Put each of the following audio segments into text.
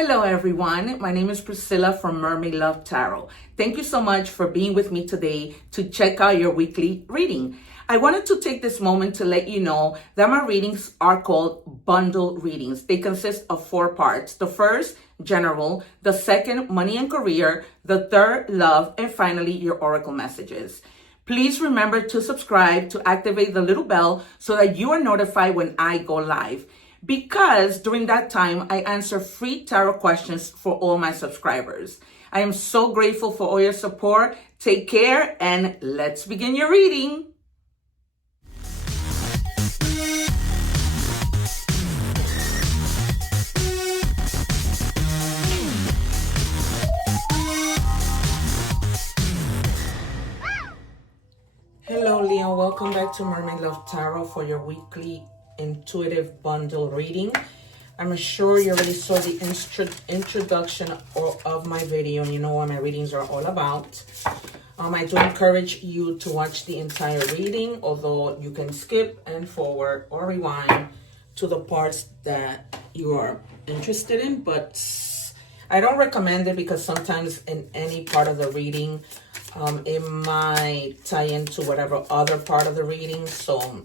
Hello everyone, my name is Priscilla from Mermaid Love Tarot. Thank you so much for being with me today to check out your weekly reading. I wanted to take this moment to let you know that my readings are called bundle readings. They consist of 4 parts. The first, general. The second, money and career. The third, love. And finally, your oracle messages. Please remember to subscribe, to activate the little bell so that you are notified when I go live. Because during that time, I answer free tarot questions for all my subscribers. I am so grateful for all your support. Take care and let's begin your reading. Hello, Leo. Welcome back to Mermaid Love Tarot for your weekly intuitive bundle reading. I'm sure you already saw the introduction of my video and you know what my readings are all about. I do encourage you to watch the entire reading, although you can skip and forward or rewind to the parts that you are interested in, but I don't recommend it because sometimes in any part of the reading it might tie into whatever other part of the reading, so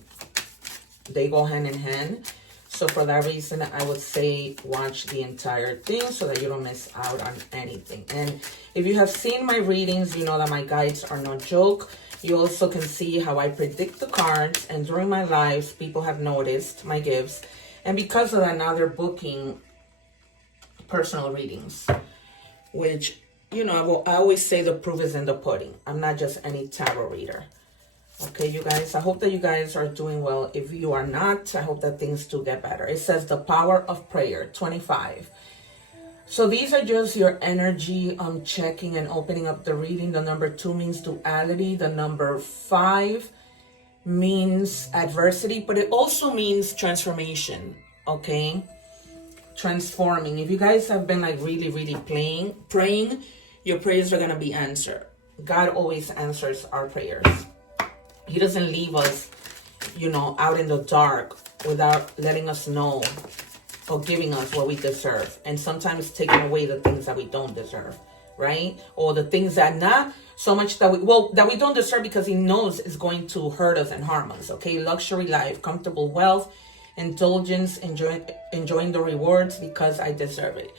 they go hand in hand. So for that reason, I would say watch the entire thing so that you don't miss out on anything. And if you have seen my readings, you know that my guides are no joke. You also can see how I predict the cards. And during my lives, people have noticed my gifts. And because of that, now they're booking personal readings. Which, you know, I always say the proof is in the pudding. I'm not just any tarot reader. Okay, you guys, I hope that you guys are doing well. If you are not, I hope that things do get better. It says the power of prayer, 25. So these are just your energy checking and opening up the reading. The number 2 means duality. The number 5 means adversity, but it also means transformation, okay? Transforming. If you guys have been like really praying, your prayers are going to be answered. God always answers our prayers. He doesn't leave us, you know, out in the dark without letting us know or giving us what we deserve. And sometimes taking away the things that we don't deserve, right? Or the things that not so much that we don't deserve because he knows is going to hurt us and harm us, okay? Luxury life, comfortable wealth, indulgence, enjoying the rewards because I deserve it.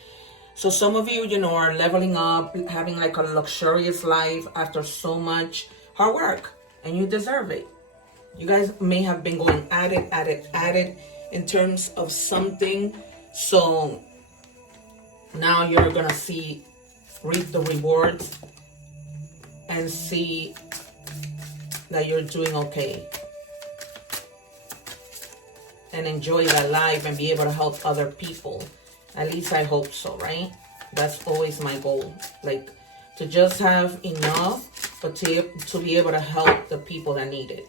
So some of you, you know, are leveling up, having like a luxurious life after so much hard work. And you deserve it. You guys may have been going at it in terms of something. So now you're going to reap the rewards and see that you're doing okay. And enjoy that life and be able to help other people. At least I hope so, right? That's always my goal. Like to just have enough, but to be able to help the people that need it.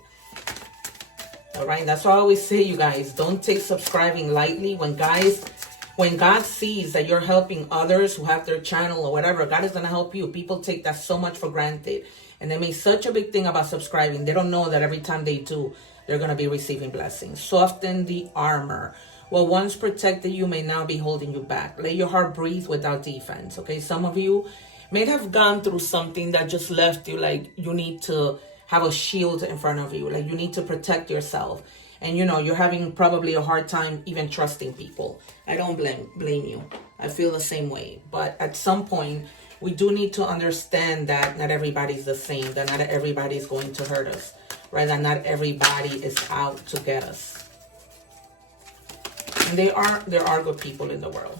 All right, that's why I always say, you guys, don't take subscribing lightly. When God sees that you're helping others who have their channel or whatever, God is going to help you. People take that so much for granted. And they make such a big thing about subscribing. They don't know that every time they do, they're going to be receiving blessings. Soften the armor. What once protected you may now be holding you back. Let your heart breathe without defense. Okay, some of you may have gone through something that just left you like you need to have a shield in front of you. Like you need to protect yourself. And you know, you're having probably a hard time even trusting people. I don't blame you. I feel the same way. But at some point, we do need to understand that not everybody's the same. That not everybody's going to hurt us. Right? That not everybody is out to get us. And there are good people in the world.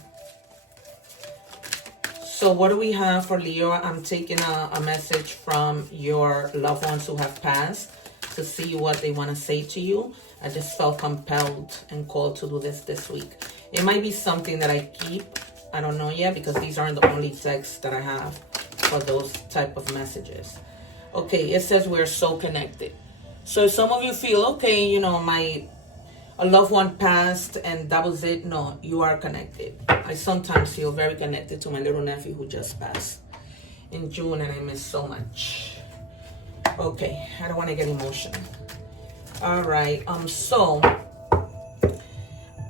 So what do we have for Leo? I'm taking a message from your loved ones who have passed to see what they want to say to you. I just felt compelled and called to do this week. It might be something that I keep. I don't know yet because these aren't the only texts that I have for those type of messages. Okay, it says we're so connected. So some of you feel, okay, you know, a loved one passed and that was it. No, you are connected. I sometimes feel very connected to my little nephew who just passed in June and I miss so much. Okay, I don't want to get emotional. All right, so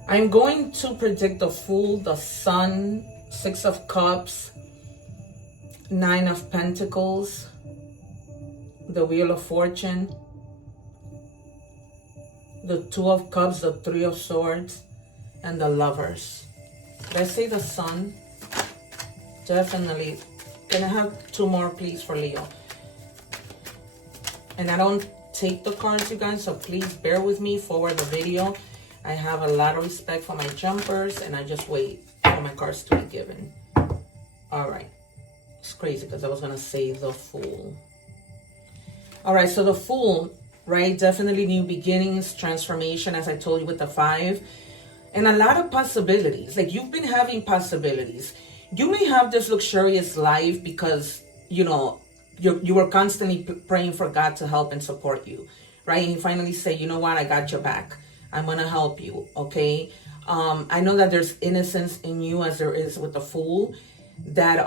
I'm going to predict the Fool, the Sun, Six of Cups, Nine of Pentacles, the Wheel of Fortune, the Two of Cups, the Three of Swords, and the Lovers. Did I say the Sun? Definitely. Can I have two more, please, for Leo? And I don't take the cards, you guys, so please bear with me forward the video. I have a lot of respect for my jumpers, and I just wait for my cards to be given. All right. It's crazy because I was going to say the Fool. All right, so the Fool, right? Definitely new beginnings, transformation, as I told you with the 5. And a lot of possibilities. Like, you've been having possibilities. You may have this luxurious life because, you know, you were constantly praying for God to help and support you, right? And he finally said, you know what? I got your back. I'm going to help you, okay? I know that there's innocence in you as there is with the Fool, that,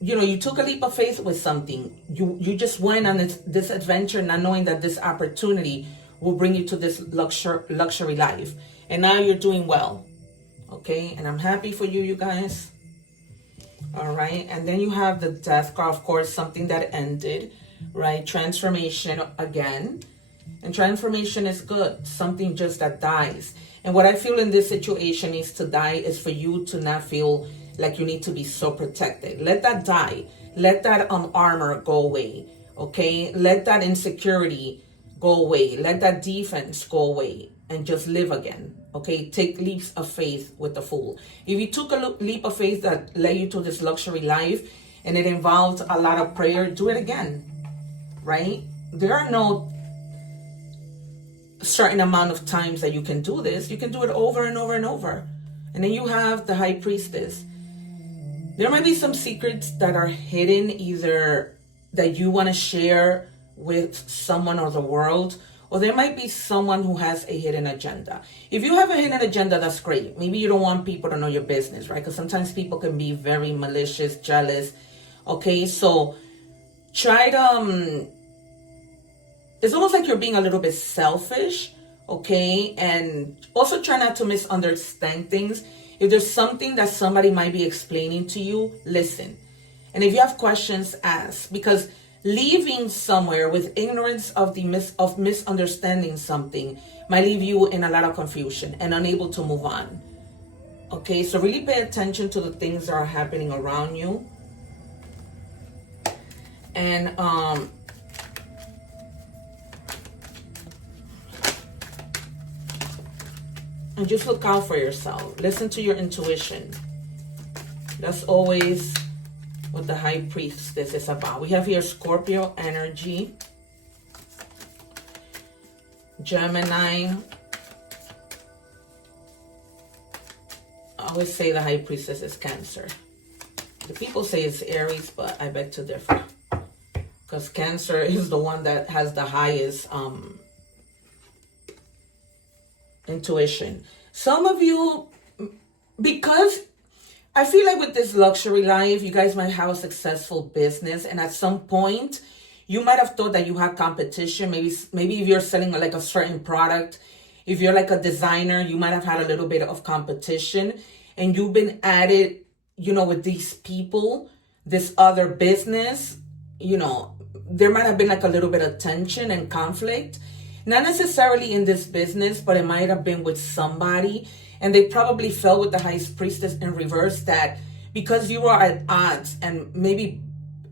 you know, you took a leap of faith with something. You just went on this adventure not knowing that this opportunity will bring you to this luxury life. And now you're doing well, okay? And I'm happy for you, you guys. All right, and then you have the Death card, of course, something that ended, right? Transformation again. And transformation is good, something just that dies. And what I feel in this situation needs to die is for you to not feel like you need to be so protected. Let that die. Let that armor go away, okay? Let that insecurity go away. Let that defense go away and just live again, okay? Take leaps of faith with the Fool. If you took a leap of faith that led you to this luxury life and it involved a lot of prayer, do it again, right? There are no certain amount of times that you can do this. You can do it over and over and over. And then you have the High Priestess. There might be some secrets that are hidden, either that you want to share with someone or the world, or there might be someone who has a hidden agenda. If you have a hidden agenda, that's great. Maybe you don't want people to know your business, right? Because sometimes people can be very malicious, jealous. Okay, so try to, it's almost like you're being a little bit selfish, okay? And also try not to misunderstand things. If there's something that somebody might be explaining to you, listen. And if you have questions, ask. Because leaving somewhere with ignorance of misunderstanding something might leave you in a lot of confusion and unable to move on. Okay, so really pay attention to the things that are happening around you. And just look out for yourself. Listen to your intuition. That's always what the High Priestess is about. We have here Scorpio energy, Gemini. I always say the High Priestess is Cancer. The people say it's Aries, but I beg to differ. Because Cancer is the one that has the highest intuition. Some of you, because I feel like with this luxury life, you guys might have a successful business, and at some point you might have thought that you had competition. Maybe if you're selling like a certain product, if you're like a designer, you might have had a little bit of competition, and you've been at it, you know, with these people, this other business, you know, there might have been like a little bit of tension and conflict. Not necessarily in this business, but it might have been with somebody. And they probably fell with the High Priestess in reverse, that because you were at odds and maybe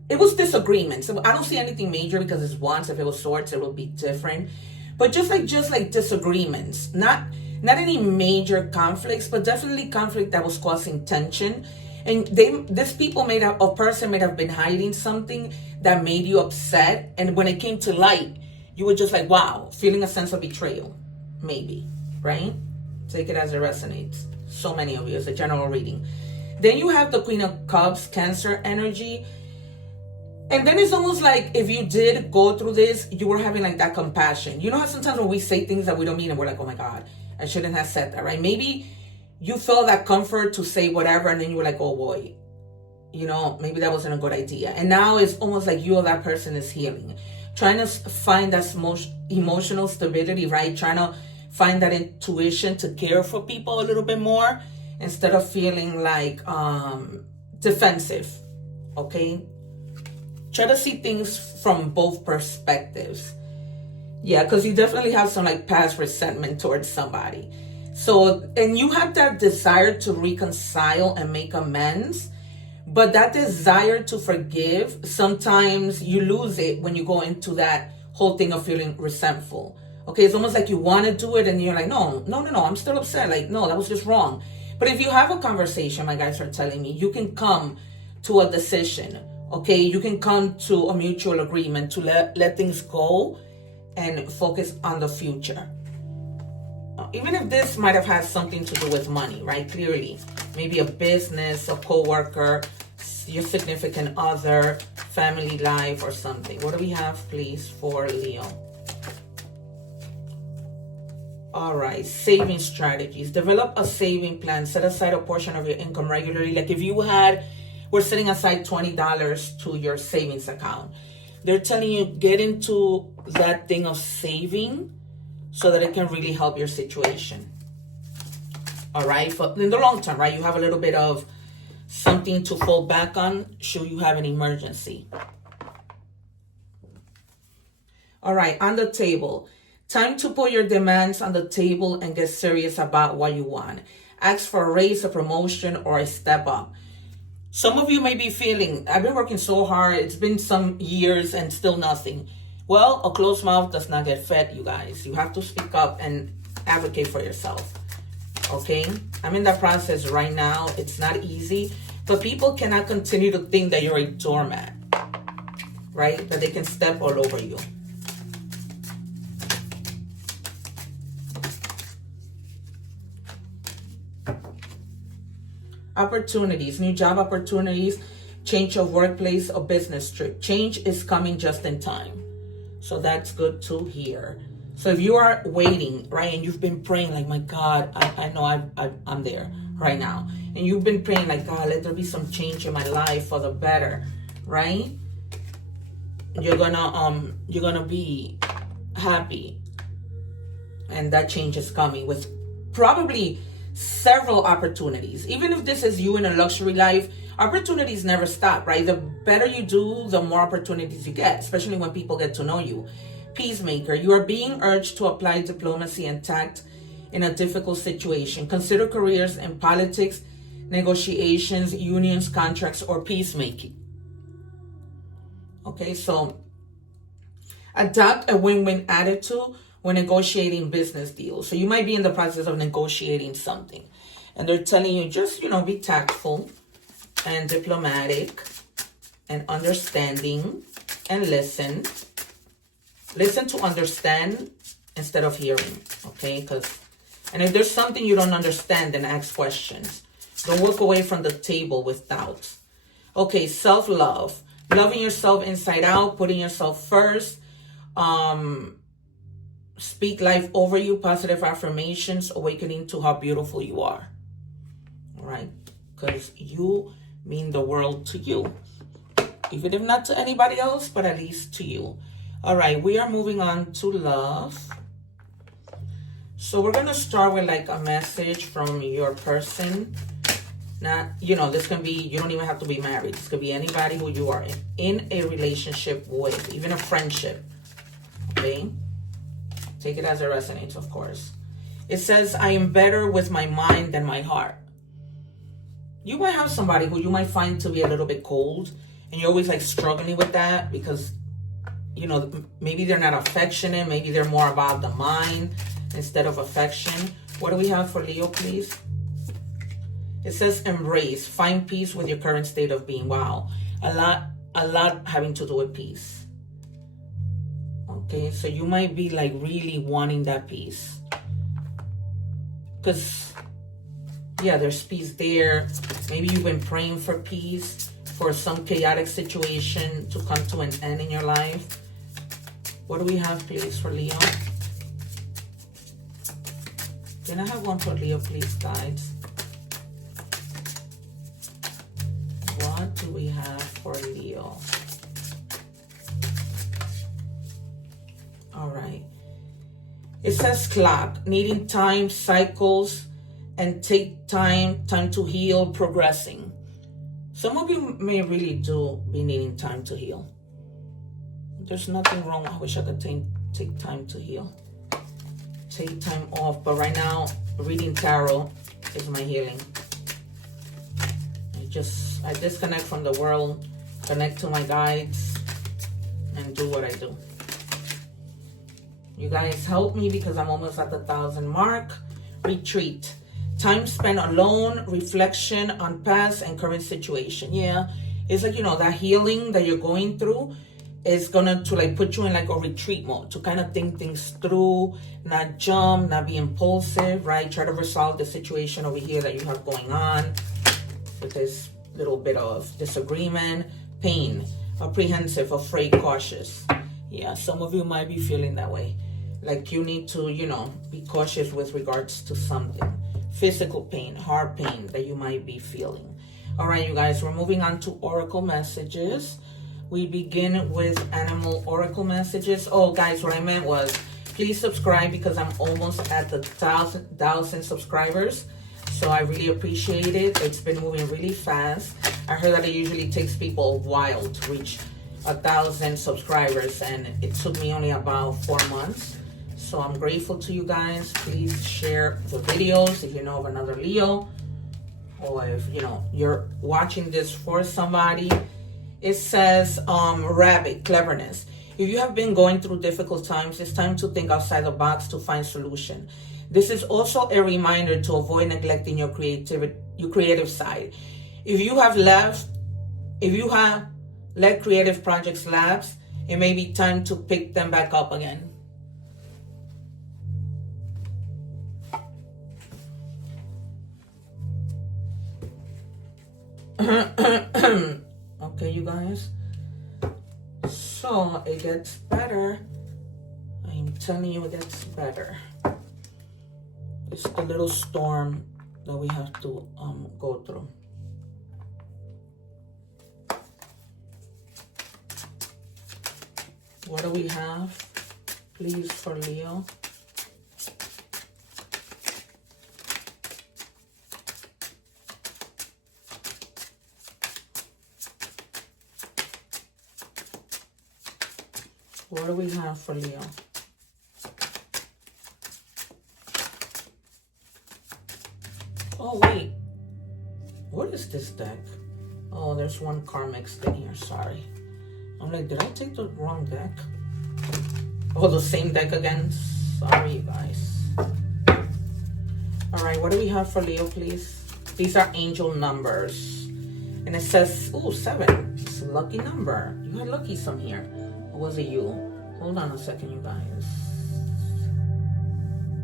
it was disagreements. So I don't see anything major because it's Wands. If it was Swords, it would be different. But just like disagreements, not any major conflicts, but definitely conflict that was causing tension. And this person may have been hiding something that made you upset. And when it came to light, you were just like, wow, feeling a sense of betrayal, maybe, right? Take it as it resonates. So many of you, it's a general reading. Then you have the Queen of Cups, Cancer energy. And then it's almost like if you did go through this, you were having like that compassion. You know how sometimes when we say things that we don't mean and we're like, oh my God, I shouldn't have said that, right? Maybe you felt that comfort to say whatever, and then you were like, oh boy, you know, maybe that wasn't a good idea. And now it's almost like you or that person is healing. Trying to find that emotional stability, right? Trying to find that intuition to care for people a little bit more instead of feeling like defensive, okay? Try to see things from both perspectives. Yeah, because you definitely have some like past resentment towards somebody. So, and you have that desire to reconcile and make amends, but that desire to forgive, sometimes you lose it when you go into that whole thing of feeling resentful. Okay, it's almost like you want to do it and you're like, no, I'm still upset. Like, no, that was just wrong. But if you have a conversation, my guys are telling me, you can come to a decision, okay? You can come to a mutual agreement to let things go and focus on the future. Even if this might have had something to do with money, right? Clearly, maybe a business, a coworker, your significant other, family life, or something. What do we have, please, for Leo? All right, saving strategies. Develop a saving plan. Set aside a portion of your income regularly. Like if you were setting aside $20 to your savings account. They're telling you, get into that thing of saving so that it can really help your situation. All right, but in the long term, right, you have a little bit of something to fall back on should you have an emergency. All right, on the table. Time to put your demands on the table and get serious about what you want. Ask for a raise, a promotion, or a step up. Some of you may be feeling, I've been working so hard, it's been some years and still nothing. Well, a closed mouth does not get fed, you guys. You have to speak up and advocate for yourself, okay? I'm in that process right now. It's not easy, but people cannot continue to think that you're a doormat, right? That they can step all over you. Opportunities, new job opportunities, change of workplace or business trip. Change is coming just in time. So that's good to hear. So if you are waiting, right, and you've been praying like, my God, I know I'm there right now. And you've been praying like, God, let there be some change in my life for the better, right? You're gonna be happy. And that change is coming with probably several opportunities. Even if this is you in a luxury life, opportunities never stop, right? The better you do, the more opportunities you get, especially when people get to know you. Peacemaker, you are being urged to apply diplomacy and tact in a difficult situation. Consider careers in politics, negotiations, unions, contracts, or peacemaking. Okay, so adopt a win-win attitude when negotiating business deals. So you might be in the process of negotiating something and they're telling you just, be tactful and diplomatic and understanding and listen. Listen to understand instead of hearing, okay? And if there's something you don't understand, then ask questions. Don't walk away from the table with doubts. Okay, self-love. Loving yourself inside out, putting yourself first. Speak life over you, positive affirmations, awakening to how beautiful you are. All right? Because you mean the world to you. Even if not to anybody else, but at least to you. All right, we are moving on to love. So we're going to start with like a message from your person. Not, this can be, you don't even have to be married. This could be anybody who you are in a relationship with, even a friendship. Okay? Take it as it resonates, of course. It says, I am better with my mind than my heart. You might have somebody who you might find to be a little bit cold, and you're always like struggling with that because, maybe they're not affectionate. Maybe they're more about the mind instead of affection. What do we have for Leo, please? It says, embrace, find peace with your current state of being. Wow. A lot having to do with peace. Okay, so you might be like really wanting that peace. Because, yeah, there's peace there. Maybe you've been praying for peace, for some chaotic situation to come to an end in your life. What do we have, please, for Leo? Can I have one for Leo, please, guys? What do we have for Leo? All right. It says says clock, needing time, cycles, and take time to heal, progressing. Some of you may really do be needing time to heal. There's nothing wrong. I wish I could take time to heal. Take time off. But right now, reading tarot is my healing. I disconnect from the world, connect to my guides, and do what I do. You guys help me because I'm almost at the 1,000 mark. Retreat. Time spent alone, reflection on past and current situation. Yeah, it's like, you know, that healing that you're going through is gonna to like put you in like a retreat mode to kind of think things through, not jump, not be impulsive, right? Try to resolve the situation over here that you have going on with this little bit of disagreement, pain, apprehensive, afraid, cautious. Yeah, some of you might be feeling that way. Like you need to, you know, be cautious with regards to something. Physical pain, heart pain that you might be feeling. All right, you guys, we're moving on to oracle messages. We begin with animal oracle messages. Oh, guys, what I meant was please subscribe because I'm almost at the 1,000 subscribers. So I really appreciate it. It's been moving really fast. I heard that it usually takes people a while to reach 1,000 subscribers, and it took me only about 4 months. So I'm grateful to you guys. Please share the videos if you know of another Leo, or if you know you're watching this for somebody. It says rabbit, cleverness. If you have been going through difficult times, it's time to think outside the box to find solution. This is also a reminder to avoid neglecting your creative side. If you have let creative projects lapse, it may be time to pick them back up again. Okay, you guys. So it gets better. I'm telling you, it gets better. It's the little storm that we have to go through. What do we have, please, for Leo? What do we have for Leo? Oh, wait. What is this deck? Oh, there's one card mixed in here. Sorry. I'm like, did I take the wrong deck? Oh, the same deck again? Sorry, you guys. All right, what do we have for Leo, please? These are angel numbers. And it says, oh, 7. It's a lucky number. You had lucky some here. Or was it you? Hold on a second, you guys.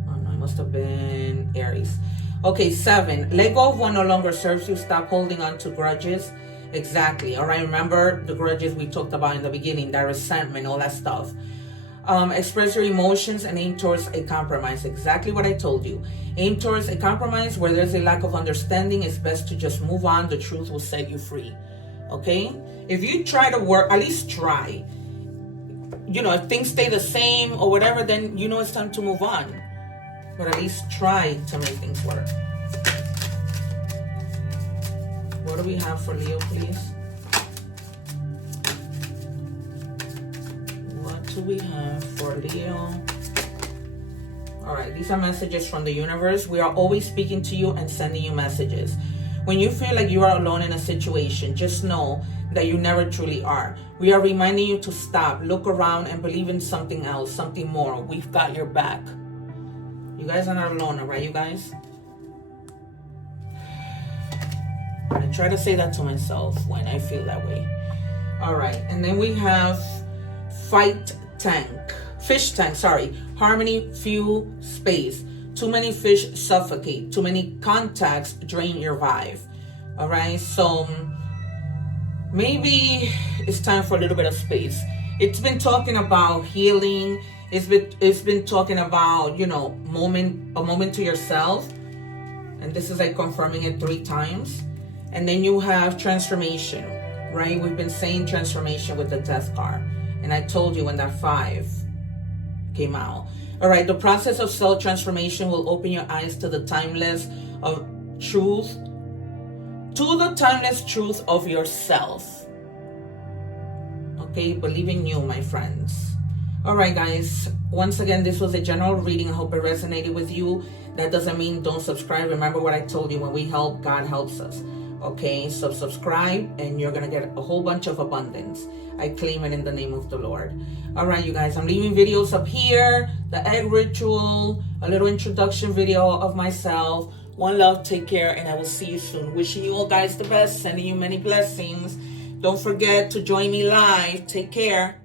Oh, no, it must have been Aries. Okay, 7. Let go of what no longer serves you. Stop holding on to grudges. Exactly. All right, remember the grudges we talked about in the beginning, that resentment, all that stuff. Express your emotions and aim towards a compromise. Exactly what I told you. Aim towards a compromise. Where there's a lack of understanding, it's best to just move on. The truth will set you free. Okay? If you try to work, at least try. You know, if things stay the same or whatever, then you know it's time to move on. But at least try to make things work. What do we have for Leo, please? What do we have for Leo? All right, these are messages from the universe. We are always speaking to you and sending you messages. When you feel like you are alone in a situation, just know that you never truly are. We are reminding you to stop, look around, and believe in something else, something more. We've got your back. You guys are not alone, all right, you guys? I try to say that to myself when I feel that way. All right, and then we have fish tank, sorry. Harmony, fuel, space. Too many fish suffocate. Too many contacts drain your vibe. All right, so maybe it's time for a little bit of space. It's been talking about healing. It's been talking about, you know, a moment to yourself. And this is like confirming it 3 times. And then you have transformation, right? We've been saying transformation with the death card. And I told you when that 5 came out. All right, the process of self-transformation will open your eyes to the timeless truth of yourself. Okay, believe in you, my friends. All right, guys. Once again, this was a general reading. I hope it resonated with you. That doesn't mean don't subscribe. Remember what I told you. When we help, God helps us. Okay, so subscribe and you're going to get a whole bunch of abundance. I claim it in the name of the Lord. All right, you guys. I'm leaving videos up here. The egg ritual. A little introduction video of myself. One love. Take care. And I will see you soon. Wishing you all guys the best. Sending you many blessings. Don't forget to join me live. Take care.